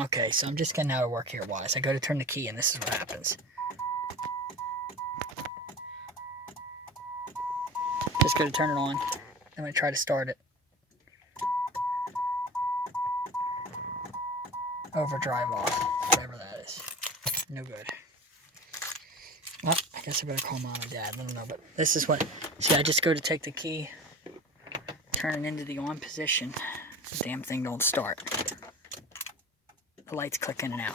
Okay, so I'm just getting out of work here, Wise. I go to turn the key and this is what happens. Just go to turn it on. I'm going to try to start it. Overdrive off, whatever that is. No good. Well, I guess I better call mom and dad. I don't know, but this is what... See, I just go to take the key, turn it into the on position. The damn thing don't start. The lights click in and out.